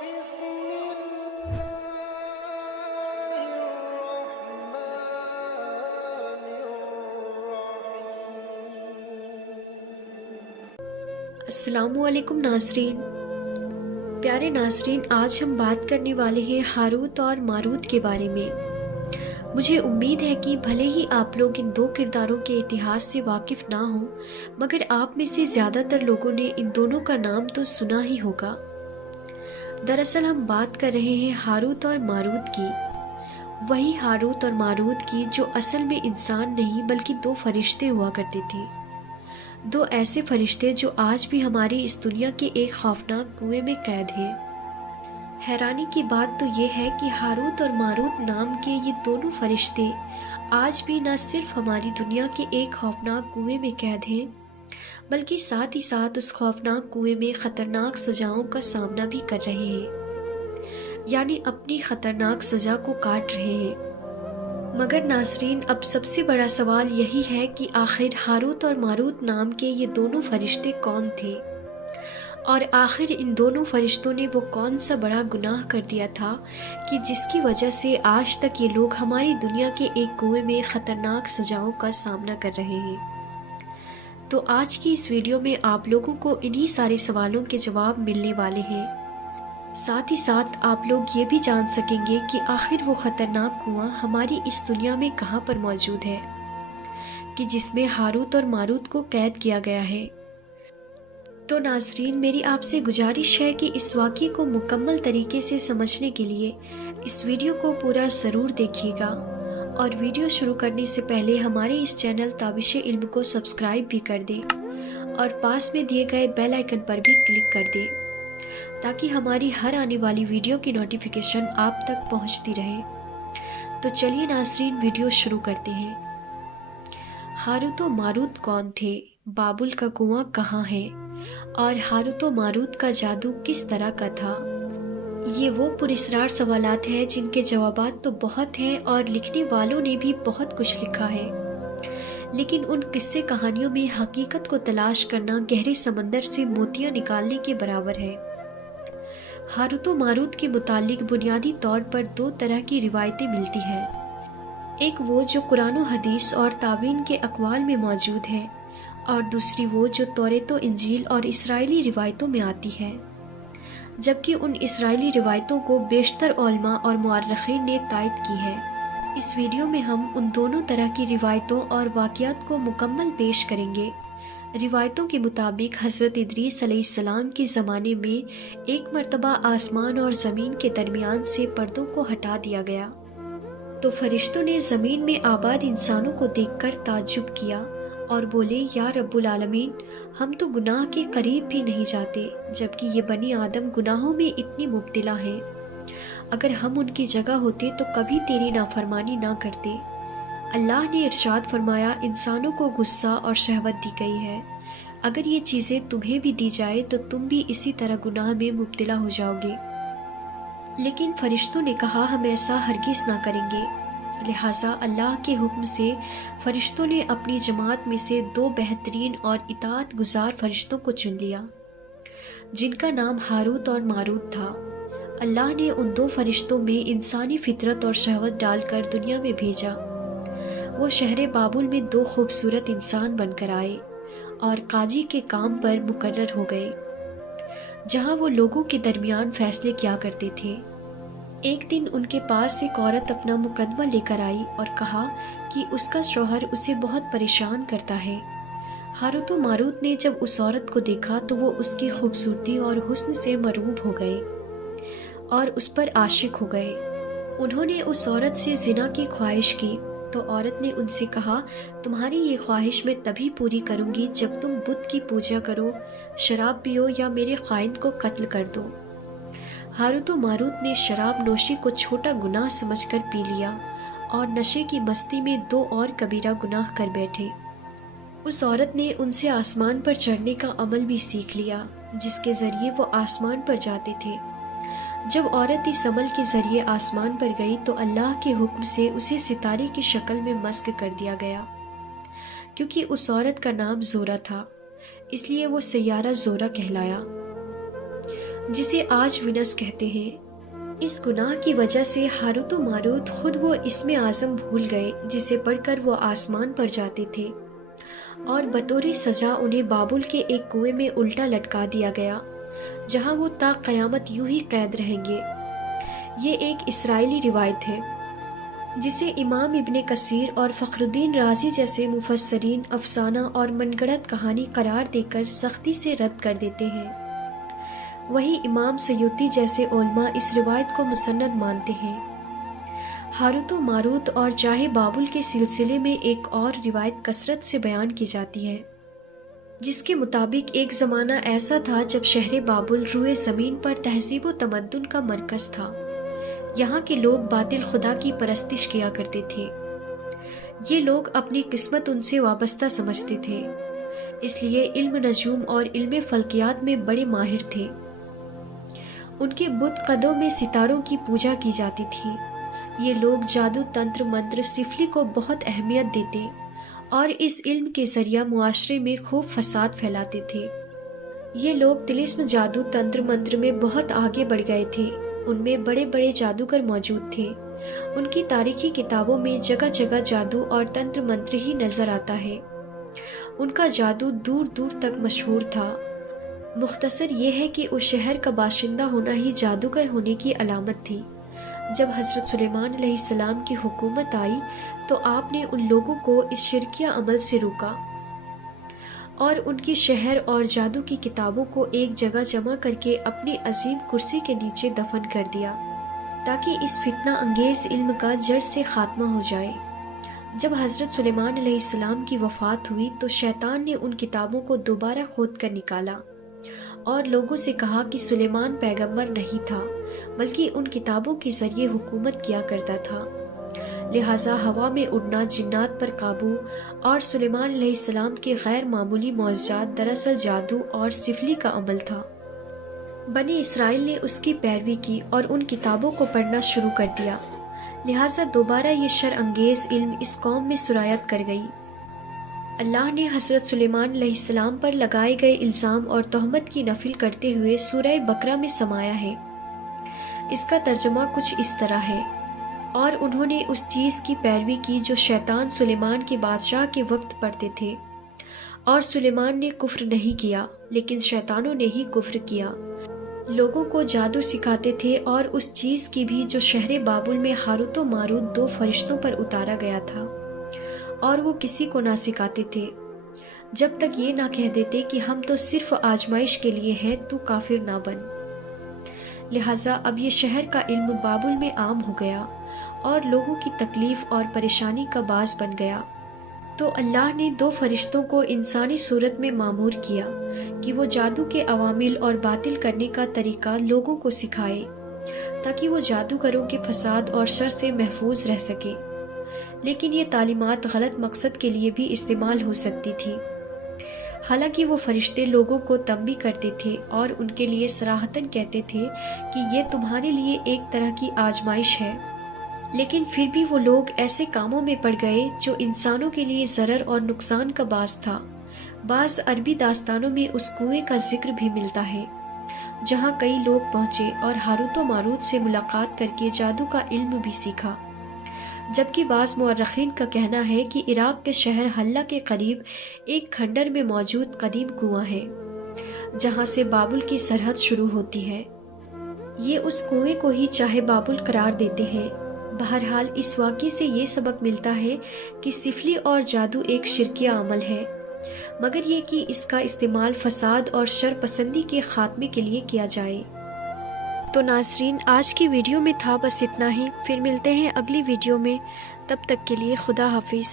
بسم الله الرحمن السلام علیکم ناظرین۔ پیارے ناظرین، آج ہم بات کرنے والے ہیں ہاروت اور ماروت کے بارے میں۔ مجھے امید ہے کہ بھلے ہی آپ لوگ ان دو کرداروں کے اتہاس سے واقف نہ ہوں، مگر آپ میں سے زیادہ تر لوگوں نے ان دونوں کا نام تو سنا ہی ہوگا۔ دراصل ہم بات کر رہے ہیں ہاروت اور ماروت کی، وہی ہاروت اور ماروت کی جو اصل میں انسان نہیں بلکہ دو فرشتے ہوا کرتے تھے، دو ایسے فرشتے جو آج بھی ہماری اس دنیا کے ایک خوفناک کنویں میں قید ہیں۔ حیرانی کی بات تو یہ ہے کہ ہاروت اور ماروت نام کے یہ دونوں فرشتے آج بھی نہ صرف ہماری دنیا کے ایک خوفناک کنویں میں قید ہیں، بلکہ ساتھ ہی ساتھ اس خوفناک کنویں میں خطرناک سزاؤں کا سامنا بھی کر رہے ہیں، یعنی اپنی خطرناک سزا کو کاٹ رہے ہیں۔ مگر ناظرین، اب سب سے بڑا سوال یہی ہے کہ آخر ہاروت اور ماروت نام کے یہ دونوں فرشتے کون تھے، اور آخر ان دونوں فرشتوں نے وہ کون سا بڑا گناہ کر دیا تھا کہ جس کی وجہ سے آج تک یہ لوگ ہماری دنیا کے ایک کنویں میں خطرناک سزاؤں کا سامنا کر رہے ہیں۔ تو آج کی اس ویڈیو میں آپ لوگوں کو انہی سارے سوالوں کے جواب ملنے والے ہیں۔ ساتھ ہی ساتھ آپ لوگ یہ بھی جان سکیں گے کہ آخر وہ خطرناک کنواں ہماری اس دنیا میں کہاں پر موجود ہے کہ جس میں ہاروت اور ماروت کو قید کیا گیا ہے۔ تو ناظرین، میری آپ سے گزارش ہے کہ اس واقعے کو مکمل طریقے سے سمجھنے کے لیے اس ویڈیو کو پورا ضرور دیکھیے گا، اور ویڈیو شروع کرنے سے پہلے ہمارے اس چینل تابش علم کو سبسکرائب بھی کر دیں اور پاس میں دیے گئے بیل آئیکن پر بھی کلک کر دیں تاکہ ہماری ہر آنے والی ویڈیو کی نوٹیفیکیشن آپ تک پہنچتی رہے۔ تو چلیے ناظرین، ویڈیو شروع کرتے ہیں۔ ہاروت و ماروت کون تھے؟ بابل کا کنواں کہاں ہے؟ اور ہاروت و ماروت کا جادو کس طرح کا تھا؟ یہ وہ پراسرار سوالات ہیں جن کے جوابات تو بہت ہیں، اور لکھنے والوں نے بھی بہت کچھ لکھا ہے، لیکن ان قصے کہانیوں میں حقیقت کو تلاش کرنا گہرے سمندر سے موتیاں نکالنے کے برابر ہے۔ ہاروت و ماروت کے متعلق بنیادی طور پر دو طرح کی روایتیں ملتی ہیں، ایک وہ جو قرآن و حدیث اور تابعین کے اقوال میں موجود ہے، اور دوسری وہ جو توریت و انجیل اور اسرائیلی روایتوں میں آتی ہے، جبکہ ان اسرائیلی روایتوں کو بیشتر علماء اور مورخین نے تائید کی ہے۔ اس ویڈیو میں ہم ان دونوں طرح کی روایتوں اور واقعات کو مکمل پیش کریں گے۔ روایتوں کے مطابق حضرت ادریس علیہ السلام کے زمانے میں ایک مرتبہ آسمان اور زمین کے درمیان سے پردوں کو ہٹا دیا گیا، تو فرشتوں نے زمین میں آباد انسانوں کو دیکھ کر تعجب کیا اور بولے، یا رب العالمین، ہم تو گناہ کے قریب بھی نہیں جاتے، جبکہ یہ بنی آدم گناہوں میں اتنی مبتلا ہیں۔ اگر ہم ان کی جگہ ہوتے تو کبھی تیری نافرمانی نہ کرتے۔ اللہ نے ارشاد فرمایا، انسانوں کو غصہ اور شہوت دی گئی ہے، اگر یہ چیزیں تمہیں بھی دی جائے تو تم بھی اسی طرح گناہ میں مبتلا ہو جاؤ گے۔ لیکن فرشتوں نے کہا، ہم ایسا ہرگز نہ کریں گے۔ لہٰذا اللہ کے حکم سے فرشتوں نے اپنی جماعت میں سے دو بہترین اور اطاعت گزار فرشتوں کو چن لیا، جن کا نام ہاروت اور ماروت تھا۔ اللہ نے ان دو فرشتوں میں انسانی فطرت اور شہوت ڈال کر دنیا میں بھیجا۔ وہ شہر بابل میں دو خوبصورت انسان بن کر آئے اور قاضی کے کام پر مقرر ہو گئے، جہاں وہ لوگوں کے درمیان فیصلے کیا کرتے تھے۔ ایک دن ان کے پاس ایک عورت اپنا مقدمہ لے کر آئی اور کہا کہ اس کا شوہر اسے بہت پریشان کرتا ہے۔ ہاروت و ماروت نے جب اس عورت کو دیکھا تو وہ اس کی خوبصورتی اور حسن سے مرعوب ہو گئے اور اس پر عاشق ہو گئے۔ انہوں نے اس عورت سے زنا کی خواہش کی، تو عورت نے ان سے کہا، تمہاری یہ خواہش میں تبھی پوری کروں گی جب تم بت کی پوجا کرو، شراب پیو یا میرے خائن کو قتل کر دو۔ ہاروت و ماروت نے شراب نوشی کو چھوٹا گناہ سمجھ کر پی لیا، اور نشے کی مستی میں دو اور کبیرہ گناہ کر بیٹھے۔ اس عورت نے ان سے آسمان پر چڑھنے کا عمل بھی سیکھ لیا، جس کے ذریعے وہ آسمان پر جاتے تھے۔ جب عورت اس عمل کے ذریعے آسمان پر گئی تو اللہ کے حکم سے اسے ستارے کی شکل میں مسخ کر دیا گیا۔ کیونکہ اس عورت کا نام زورا تھا، اس لیے وہ سیارہ زورا کہلایا۔ جسے آج وینس کہتے ہیں۔ اس گناہ کی وجہ سے ہاروت و ماروت خود وہ اسم اعظم بھول گئے جسے پڑھ کر وہ آسمان پر جاتے تھے، اور بطور سزا انہیں بابل کے ایک کنویں میں الٹا لٹکا دیا گیا جہاں وہ تا قیامت یوں ہی قید رہیں گے۔ یہ ایک اسرائیلی روایت ہے جسے امام ابن کثیر اور فخر الدین رازی جیسے مفسرین افسانہ اور من گڑھت کہانی قرار دے کر سختی سے رد کر دیتے ہیں۔ وہی امام سیوطی جیسے علماء اس روایت کو مسند مانتے ہیں۔ ہاروت و ماروت اور جاہ بابل کے سلسلے میں ایک اور روایت کثرت سے بیان کی جاتی ہے، جس کے مطابق ایک زمانہ ایسا تھا جب شہر بابل روئے زمین پر تہذیب و تمدن کا مرکز تھا۔ یہاں کے لوگ باطل خدا کی پرستش کیا کرتے تھے۔ یہ لوگ اپنی قسمت ان سے وابستہ سمجھتے تھے، اس لیے علم نجوم اور علم فلکیات میں بڑے ماہر تھے۔ ان کے بت قدوں میں ستاروں کی پوجا کی جاتی تھی۔ یہ لوگ جادو، تنتر منتر، سفلی کو بہت اہمیت دیتے اور اس علم کے ذریعہ معاشرے میں خوب فساد پھیلاتے تھے۔ یہ لوگ طلسم، جادو، تنتر منتر میں بہت آگے بڑھ گئے تھے۔ ان میں بڑے بڑے جادوگر موجود تھے۔ ان کی تاریخی کتابوں میں جگہ جگہ جادو اور تنتر منتر ہی نظر آتا ہے۔ ان کا جادو دور دور تک مشہور تھا۔ مختصر یہ ہے کہ اس شہر کا باشندہ ہونا ہی جادوگر ہونے کی علامت تھی۔ جب حضرت سلیمان علیہ السلام کی حکومت آئی تو آپ نے ان لوگوں کو اس شرکیہ عمل سے روکا اور ان کی شہر اور جادو کی کتابوں کو ایک جگہ جمع کر کے اپنی عظیم کرسی کے نیچے دفن کر دیا تاکہ اس فتنہ انگیز علم کا جڑ سے خاتمہ ہو جائے۔ جب حضرت سلیمان علیہ السلام کی وفات ہوئی تو شیطان نے ان کتابوں کو دوبارہ کھود کر نکالا اور لوگوں سے کہا کہ سلیمان پیغمبر نہیں تھا بلکہ ان کتابوں کے ذریعے حکومت کیا کرتا تھا، لہٰذا ہوا میں اڑنا، جنات پر قابو اور سلیمان علیہ السلام کے غیر معمولی معجزات دراصل جادو اور سفلی کا عمل تھا۔ بنی اسرائیل نے اس کی پیروی کی اور ان کتابوں کو پڑھنا شروع کر دیا، لہٰذا دوبارہ یہ شر انگیز علم اس قوم میں سرایت کر گئی۔ اللہ نے حضرت سلیمان علیہ السلام پر لگائے گئے الزام اور تہمت کی نفی کرتے ہوئے سورہ بقرہ میں سمایا ہے۔ اس کا ترجمہ کچھ اس طرح ہے: اور انہوں نے اس چیز کی پیروی کی جو شیطان سلیمان کے بادشاہ کے وقت پڑھتے تھے، اور سلیمان نے کفر نہیں کیا لیکن شیطانوں نے ہی کفر کیا۔ لوگوں کو جادو سکھاتے تھے اور اس چیز کی بھی جو شہر بابل میں ہاروت و ماروت 2 فرشتوں پر اتارا گیا تھا، اور وہ کسی کو نہ سکھاتے تھے جب تک یہ نہ کہہ دیتے کہ ہم تو صرف آزمائش کے لیے ہیں، تو کافر نہ بن۔ لہٰذا اب یہ شہر کا علم بابل میں عام ہو گیا اور لوگوں کی تکلیف اور پریشانی کا باعث بن گیا۔ تو اللہ نے 2 فرشتوں کو انسانی صورت میں مامور کیا کہ وہ جادو کے عوامل اور باطل کرنے کا طریقہ لوگوں کو سکھائے تاکہ وہ جادوگروں کے فساد اور شر سے محفوظ رہ سکے، لیکن یہ تعلیمات غلط مقصد کے لیے بھی استعمال ہو سکتی تھی۔ حالانکہ وہ فرشتے لوگوں کو تنبیہ کرتے تھے اور ان کے لیے صراحتاً کہتے تھے کہ یہ تمہارے لیے ایک طرح کی آزمائش ہے، لیکن پھر بھی وہ لوگ ایسے کاموں میں پڑ گئے جو انسانوں کے لیے ضرر اور نقصان کا باعث تھا۔ بعض عربی داستانوں میں اس کنویں کا ذکر بھی ملتا ہے جہاں کئی لوگ پہنچے اور ہاروت و ماروت سے ملاقات کر کے جادو کا علم بھی سیکھا، جبکہ بعض مورخین کا کہنا ہے کہ عراق کے شہر حلہ کے قریب ایک کھنڈر میں موجود قدیم کنواں ہے جہاں سے بابل کی سرحد شروع ہوتی ہے۔ یہ اس کنویں کو ہی چاہے بابل قرار دیتے ہیں۔ بہرحال اس واقعے سے یہ سبق ملتا ہے کہ سفلی اور جادو ایک شرکیہ عمل ہے، مگر یہ کہ اس کا استعمال فساد اور شر پسندی کے خاتمے کے لیے کیا جائے۔ تو ناظرین، آج کی ویڈیو میں تھا بس اتنا ہی، پھر ملتے ہیں اگلی ویڈیو میں، تب تک کے لیے خدا حافظ۔